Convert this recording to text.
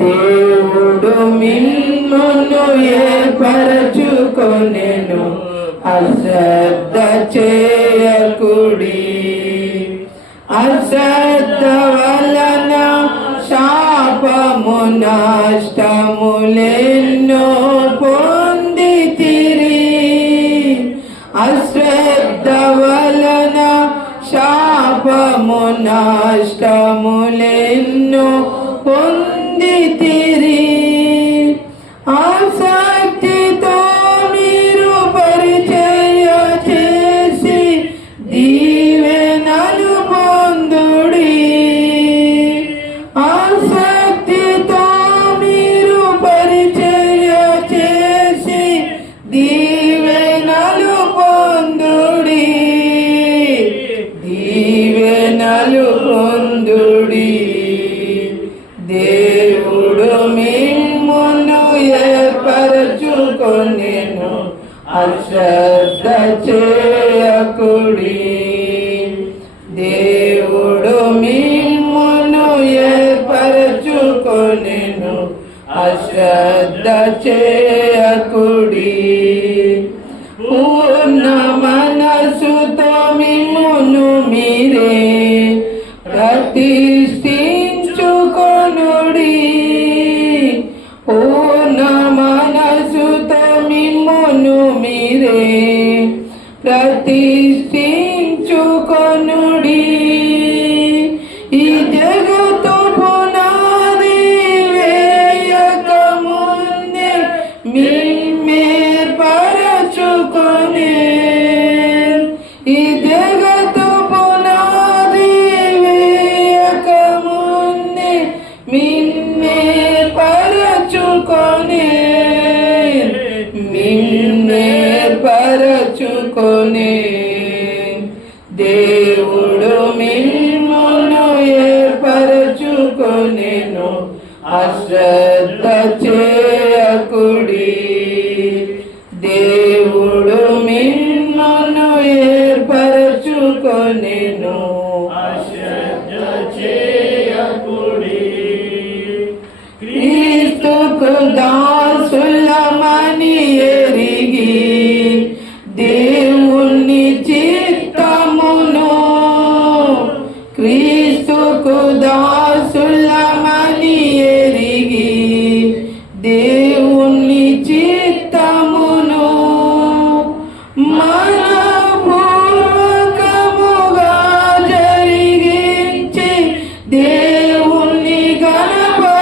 దేవుడు మిమ్మును ఏర్పరచుకొనెను, అశ్రద్ధ చేయకుడి. అశ్రద్ధ వలన శాపము నష్టములెన్నో పొందితిరి. అశ్రద్ధ వలన శాపము నష్టములెన్నో పొందితిరి. ఆసక్తితో మీరు పరిచయ చేసి దీవెనలు పొందుడి. ఆసక్తితో మీరు పరిచయ చేసి దీవెనలు పొందుడి. దీవెనలు పొందుడి. దేవుడు మిమ్మును ఏర్పరచుకొనెను, అశ్రద్ధ చేయకుడి. దేవుడు మిమ్మును ఏర్పరచుకొనెను, అశ్రద్ధ చేయకుడి. పూర్ణ మనసుతో మిమ్మును మీరే ప్రతిష్ఠించుకొనుడి. పూర్ణ మనసుతో మిమ్మును మీరే ప్రతిష్ఠించుకొనుడి. ఈ జగత్తు పునాది వేయక ముందే మిమ్మేర్పరచుకొనె. ఈ జగత్తు పునాది వేయక ముందే మిమ్మేర్పరచుకొనె. మిమ్మేర్పరచుకొనె. దేవుడు మిమ్మును ఏర్పరచుకొనెను, అశ్రద్ధ చేయకుడి. దేవుడు మిమ్మును ఏర్పరచుకొనెను, అశ్రద్ధ చేయకుడి. క్రీస్తుకు